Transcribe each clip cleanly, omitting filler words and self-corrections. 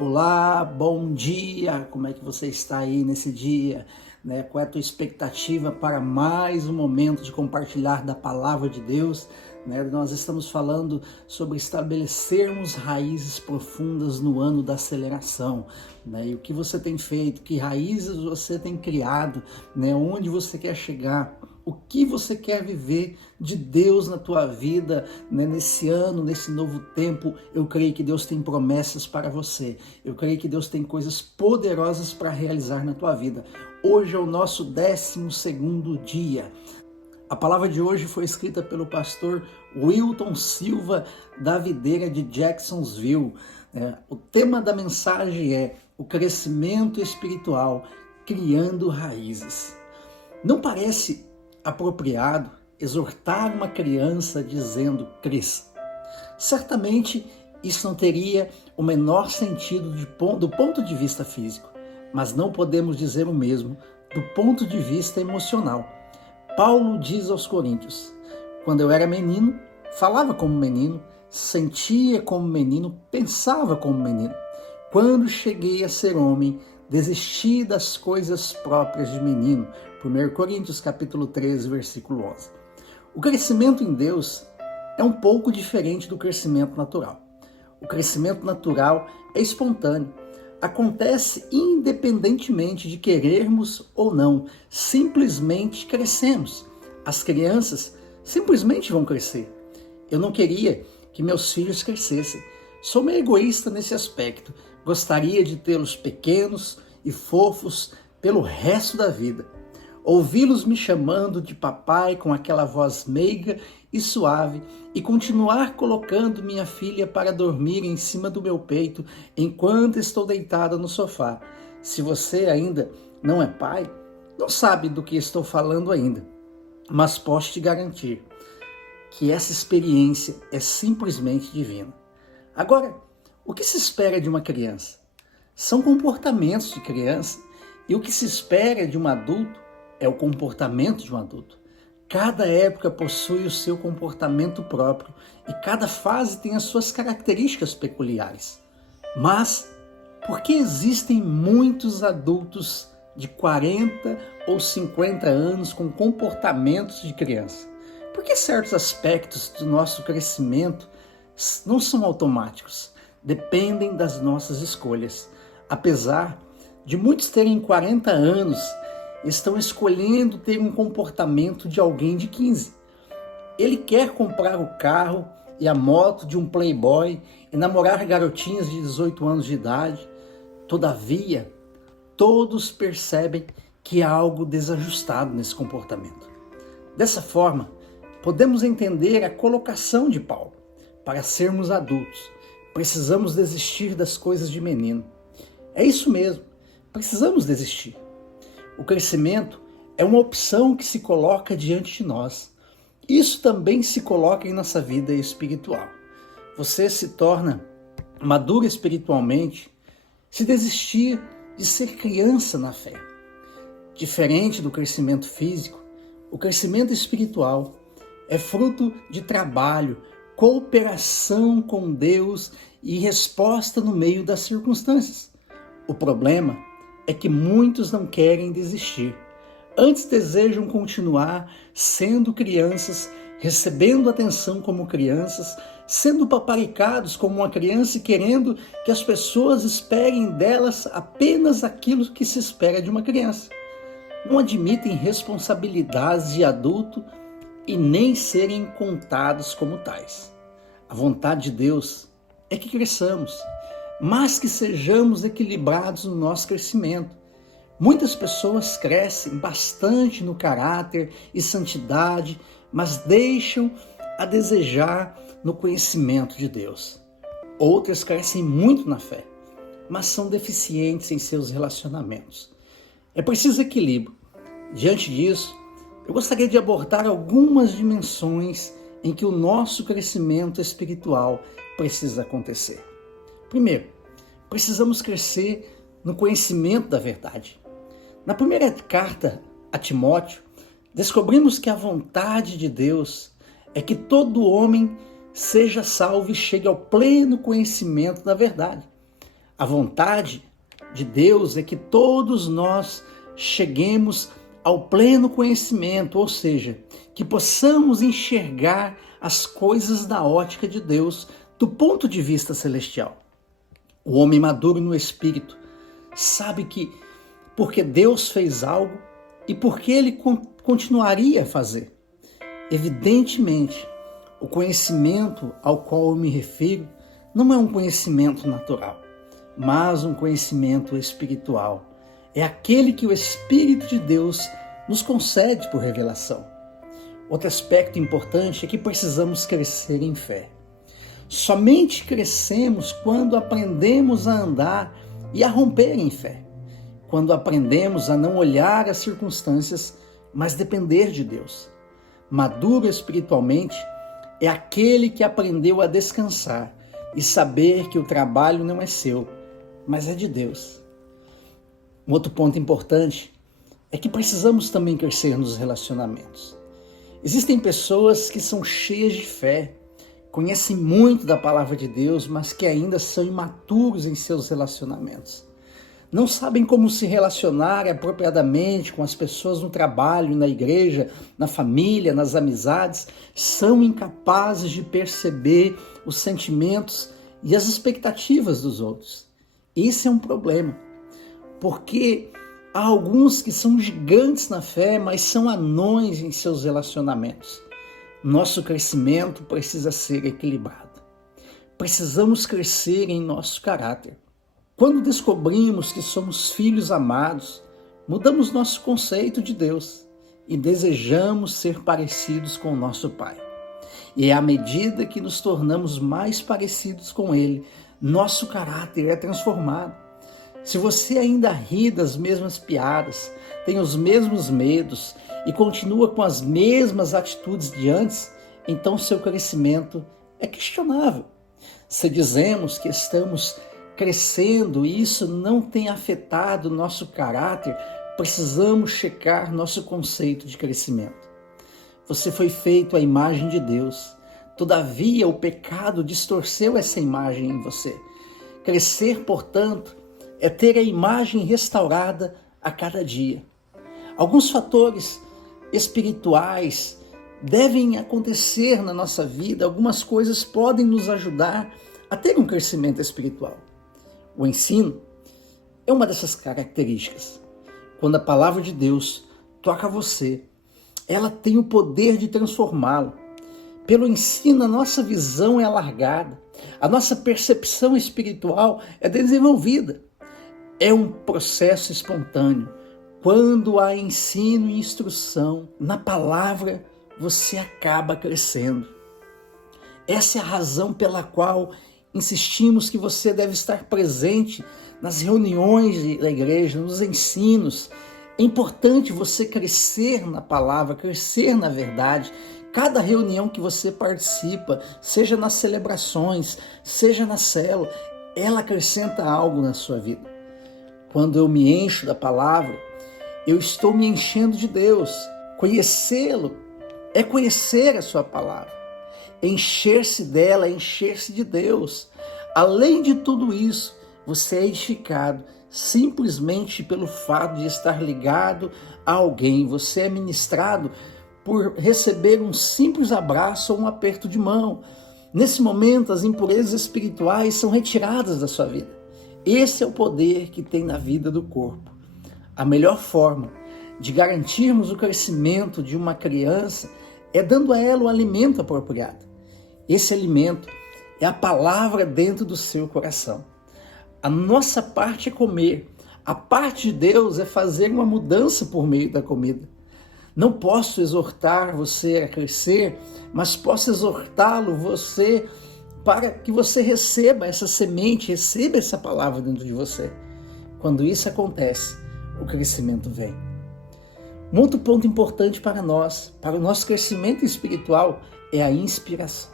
Olá, bom dia! Como é que você está aí nesse dia? Qual é a tua expectativa para mais um momento de compartilhar da palavra de Deus? Nós estamos falando sobre estabelecermos raízes profundas no ano da aceleração. E o que você tem feito, que raízes você tem criado, onde você quer chegar, o que você quer viver de Deus na tua vida, nesse ano, nesse novo tempo. Eu creio que Deus tem promessas para você. Eu creio que Deus tem coisas poderosas para realizar na tua vida. Hoje é o nosso 12º dia. A palavra de hoje foi escrita pelo pastor Wilton Silva, da videira de Jacksonville. O tema da mensagem é o crescimento espiritual, criando raízes. Não parece apropriado exortar uma criança dizendo cresça. Certamente isso não teria o menor sentido do ponto de vista físico, mas não podemos dizer o mesmo do ponto de vista emocional. Paulo diz aos Coríntios: quando eu era menino, falava como menino, sentia como menino, pensava como menino. Quando cheguei a ser homem, desisti das coisas próprias de menino. 1 Coríntios capítulo 13, versículo 11. O crescimento em Deus é um pouco diferente do crescimento natural. O crescimento natural é espontâneo. Acontece independentemente de querermos ou não. Simplesmente crescemos. As crianças simplesmente vão crescer. Eu não queria que meus filhos crescessem. Sou meio egoísta nesse aspecto. Gostaria de tê-los pequenos e fofos pelo resto da vida. Ouvi-los me chamando de papai com aquela voz meiga e suave e continuar colocando minha filha para dormir em cima do meu peito enquanto estou deitada no sofá. Se você ainda não é pai, não sabe do que estou falando ainda, mas posso te garantir que essa experiência é simplesmente divina. Agora, o que se espera de uma criança? São comportamentos de criança, e o que se espera de um adulto é o comportamento de um adulto. Cada época possui o seu comportamento próprio e cada fase tem as suas características peculiares. Mas por que existem muitos adultos de 40 ou 50 anos com comportamentos de criança? Por que certos aspectos do nosso crescimento não são automáticos? Dependem das nossas escolhas. Apesar de muitos terem 40 anos, estão escolhendo ter um comportamento de alguém de 15. Ele quer comprar o carro e a moto de um playboy e namorar garotinhas de 18 anos de idade. Todavia, todos percebem que há algo desajustado nesse comportamento. Dessa forma, podemos entender a colocação de Paulo. Para sermos adultos, precisamos desistir das coisas de menino. É isso mesmo, precisamos desistir. O crescimento é uma opção que se coloca diante de nós. Isso também se coloca em nossa vida espiritual. Você se torna maduro espiritualmente se desistir de ser criança na fé. Diferente do crescimento físico, o crescimento espiritual é fruto de trabalho, cooperação com Deus e resposta no meio das circunstâncias. O problema é que muitos não querem desistir. Antes desejam continuar sendo crianças, recebendo atenção como crianças, sendo paparicados como uma criança e querendo que as pessoas esperem delas apenas aquilo que se espera de uma criança. Não admitem responsabilidades de adulto e nem serem contados como tais. A vontade de Deus é que cresçamos, mas que sejamos equilibrados no nosso crescimento. Muitas pessoas crescem bastante no caráter e santidade, mas deixam a desejar no conhecimento de Deus. Outras crescem muito na fé, mas são deficientes em seus relacionamentos. É preciso equilíbrio. Diante disso, eu gostaria de abordar algumas dimensões em que o nosso crescimento espiritual precisa acontecer. Primeiro, precisamos crescer no conhecimento da verdade. Na primeira carta a Timóteo, descobrimos que a vontade de Deus é que todo homem seja salvo e chegue ao pleno conhecimento da verdade. A vontade de Deus é que todos nós cheguemos ao pleno conhecimento, ou seja, que possamos enxergar as coisas da ótica de Deus, do ponto de vista celestial. O homem maduro no espírito sabe que porque Deus fez algo e porque ele continuaria a fazer. Evidentemente, o conhecimento ao qual eu me refiro não é um conhecimento natural, mas um conhecimento espiritual. É aquele que o Espírito de Deus nos concede por revelação. Outro aspecto importante é que precisamos crescer em fé. Somente crescemos quando aprendemos a andar e a romper em fé. Quando aprendemos a não olhar as circunstâncias, mas depender de Deus. Maduro espiritualmente é aquele que aprendeu a descansar e saber que o trabalho não é seu, mas é de Deus. Um outro ponto importante é que precisamos também crescer nos relacionamentos. Existem pessoas que são cheias de fé, conhecem muito da palavra de Deus, mas que ainda são imaturos em seus relacionamentos. Não sabem como se relacionar apropriadamente com as pessoas no trabalho, na igreja, na família, nas amizades. São incapazes de perceber os sentimentos e as expectativas dos outros. Esse é um problema, porque há alguns que são gigantes na fé, mas são anões em seus relacionamentos. Nosso crescimento precisa ser equilibrado. Precisamos crescer em nosso caráter. Quando descobrimos que somos filhos amados, mudamos nosso conceito de Deus e desejamos ser parecidos com o nosso Pai. E à medida que nos tornamos mais parecidos com Ele, nosso caráter é transformado. Se você ainda ri das mesmas piadas, tem os mesmos medos e continua com as mesmas atitudes de antes, então seu crescimento é questionável. Se dizemos que estamos crescendo e isso não tem afetado nosso caráter, precisamos checar nosso conceito de crescimento. Você foi feito à imagem de Deus. Todavia, o pecado distorceu essa imagem em você. Crescer, portanto, é ter a imagem restaurada a cada dia. Alguns fatores espirituais devem acontecer na nossa vida, algumas coisas podem nos ajudar a ter um crescimento espiritual. O ensino é uma dessas características. Quando a palavra de Deus toca você, ela tem o poder de transformá-lo. Pelo ensino, a nossa visão é alargada, a nossa percepção espiritual é desenvolvida. É um processo espontâneo. Quando há ensino e instrução na palavra, você acaba crescendo. Essa é a razão pela qual insistimos que você deve estar presente nas reuniões da igreja, nos ensinos. É importante você crescer na palavra, crescer na verdade. Cada reunião que você participa, seja nas celebrações, seja na célula, ela acrescenta algo na sua vida. Quando eu me encho da palavra, eu estou me enchendo de Deus. Conhecê-lo é conhecer a sua palavra. Encher-se dela, encher-se de Deus. Além de tudo isso, você é edificado simplesmente pelo fato de estar ligado a alguém. Você é ministrado por receber um simples abraço ou um aperto de mão. Nesse momento, as impurezas espirituais são retiradas da sua vida. Esse é o poder que tem na vida do corpo. A melhor forma de garantirmos o crescimento de uma criança é dando a ela o alimento apropriado. Esse alimento é a palavra dentro do seu coração. A nossa parte é comer. A parte de Deus é fazer uma mudança por meio da comida. Não posso exortar você a crescer, mas posso exortá-lo você para que você receba essa semente, receba essa palavra dentro de você. Quando isso acontece, o crescimento vem. Um outro ponto importante para nós, para o nosso crescimento espiritual, é a inspiração.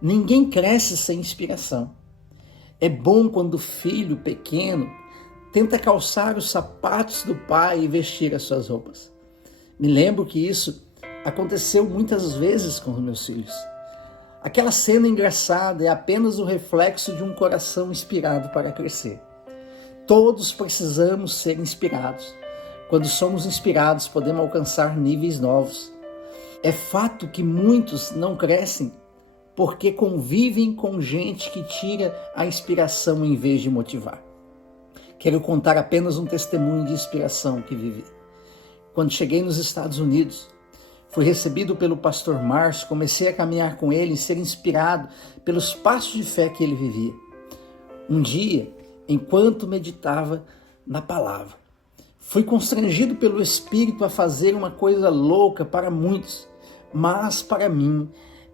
Ninguém cresce sem inspiração. É bom quando o filho pequeno tenta calçar os sapatos do pai e vestir as suas roupas. Me lembro que isso aconteceu muitas vezes com os meus filhos. Aquela cena engraçada é apenas o reflexo de um coração inspirado para crescer. Todos precisamos ser inspirados. Quando somos inspirados, podemos alcançar níveis novos. É fato que muitos não crescem porque convivem com gente que tira a inspiração em vez de motivar. Quero contar apenas um testemunho de inspiração que vivi. Quando cheguei nos Estados Unidos, fui recebido pelo pastor Márcio, comecei a caminhar com ele e ser inspirado pelos passos de fé que ele vivia. Um dia, enquanto meditava na palavra, fui constrangido pelo Espírito a fazer uma coisa louca para muitos, mas para mim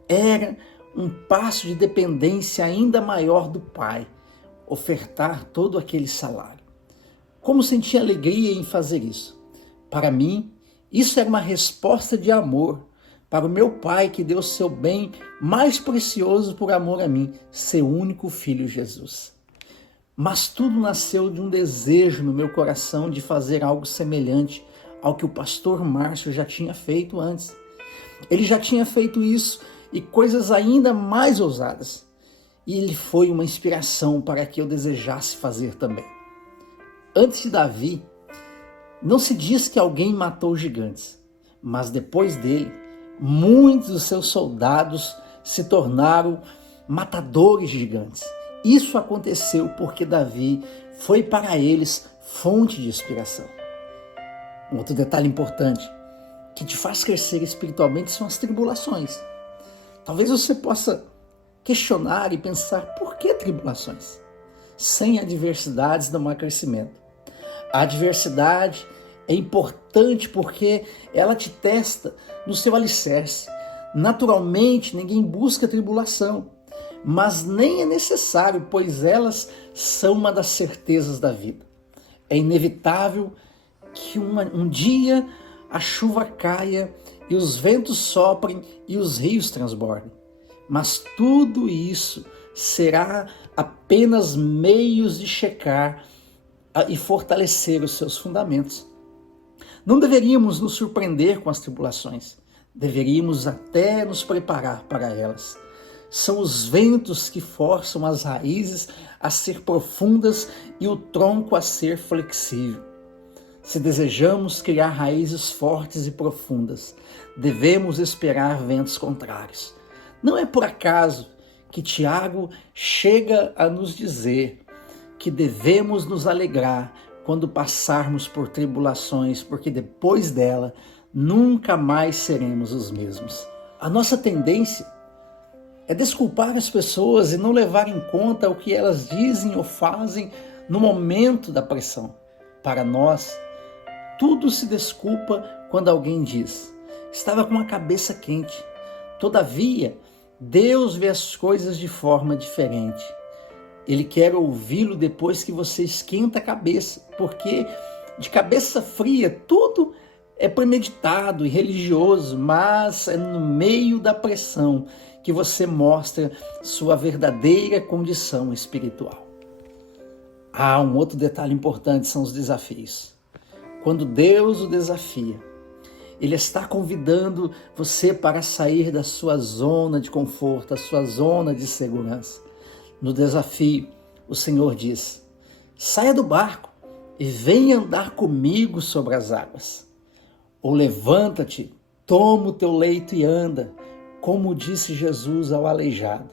era um passo de dependência ainda maior do Pai, ofertar todo aquele salário. Como senti alegria em fazer isso? Para mim, isso era uma resposta de amor para o meu Pai que deu seu bem mais precioso por amor a mim, seu único filho Jesus. Mas tudo nasceu de um desejo no meu coração de fazer algo semelhante ao que o pastor Márcio já tinha feito antes. Ele já tinha feito isso e coisas ainda mais ousadas. E ele foi uma inspiração para que eu desejasse fazer também. Antes de Davi, não se diz que alguém matou gigantes, mas depois dele, muitos dos seus soldados se tornaram matadores de gigantes. Isso aconteceu porque Davi foi para eles fonte de inspiração. Um outro detalhe importante que te faz crescer espiritualmente são as tribulações. Talvez você possa questionar e pensar, por que tribulações? Sem adversidades não há crescimento. A adversidade é importante porque ela te testa no seu alicerce. Naturalmente, ninguém busca tribulação, mas nem é necessário, pois elas são uma das certezas da vida. É inevitável que um dia a chuva caia e os ventos soprem e os rios transbordem. Mas tudo isso será apenas meios de checar e fortalecer os seus fundamentos. Não deveríamos nos surpreender com as tribulações, deveríamos até nos preparar para elas. São os ventos que forçam as raízes a ser profundas e o tronco a ser flexível. Se desejamos criar raízes fortes e profundas, devemos esperar ventos contrários. Não é por acaso que Tiago chega a nos dizer que devemos nos alegrar quando passarmos por tribulações, porque depois dela nunca mais seremos os mesmos. A nossa tendência é desculpar as pessoas e não levar em conta o que elas dizem ou fazem no momento da pressão. Para nós, tudo se desculpa quando alguém diz: estava com a cabeça quente. Todavia, Deus vê as coisas de forma diferente. Ele quer ouvi-lo depois que você esquenta a cabeça, porque de cabeça fria tudo é premeditado e religioso, mas é no meio da pressão que você mostra sua verdadeira condição espiritual. Um outro detalhe importante são os desafios. Quando Deus o desafia, Ele está convidando você para sair da sua zona de conforto, da sua zona de segurança. No desafio, o Senhor diz: saia do barco e venha andar comigo sobre as águas. Ou levanta-te, toma o teu leito e anda, como disse Jesus ao aleijado.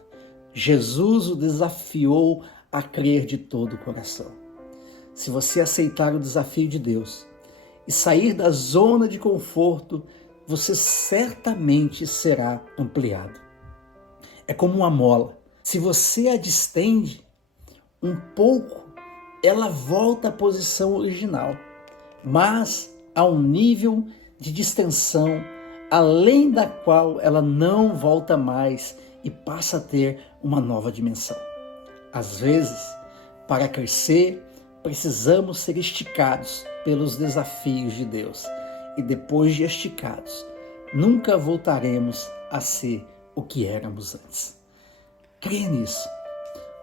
Jesus o desafiou a crer de todo o coração. Se você aceitar o desafio de Deus e sair da zona de conforto, você certamente será ampliado. É como uma mola. Se você a distende um pouco, ela volta à posição original, mas a um nível de distensão além da qual ela não volta mais e passa a ter uma nova dimensão. Às vezes, para crescer, precisamos ser esticados pelos desafios de Deus e depois de esticados, nunca voltaremos a ser o que éramos antes. Creia nisso.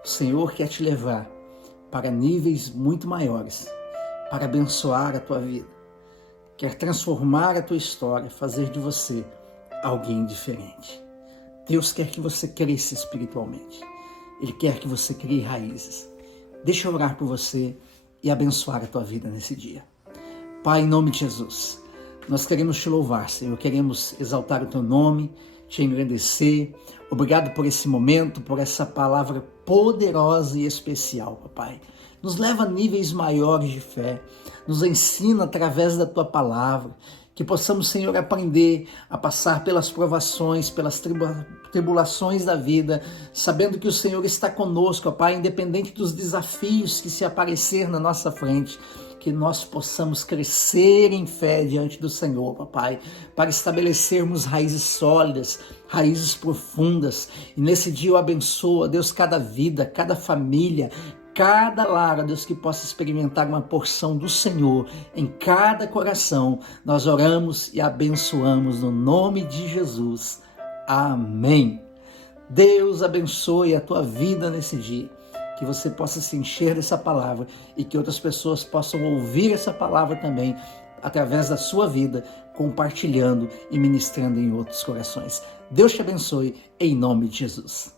O Senhor quer te levar para níveis muito maiores, para abençoar a tua vida. Quer transformar a tua história, fazer de você alguém diferente. Deus quer que você cresça espiritualmente. Ele quer que você crie raízes. Deixa eu orar por você e abençoar a tua vida nesse dia. Pai, em nome de Jesus, nós queremos te louvar, Senhor, queremos exaltar o teu nome, te engrandecer. Obrigado por esse momento, por essa palavra poderosa e especial, papai. Nos leva a níveis maiores de fé, nos ensina através da tua palavra, que possamos, Senhor, aprender a passar pelas provações, pelas tribulações da vida, sabendo que o Senhor está conosco, Pai, independente dos desafios que se aparecer na nossa frente, que nós possamos crescer em fé diante do Senhor, papai, para estabelecermos raízes sólidas, raízes profundas. E nesse dia eu abençoo, Deus, cada vida, cada família, cada lar, Deus, que possa experimentar uma porção do Senhor em cada coração. Nós oramos e abençoamos no nome de Jesus. Amém. Deus abençoe a tua vida nesse dia. Que você possa se encher dessa palavra e que outras pessoas possam ouvir essa palavra também através da sua vida, compartilhando e ministrando em outros corações. Deus te abençoe em nome de Jesus.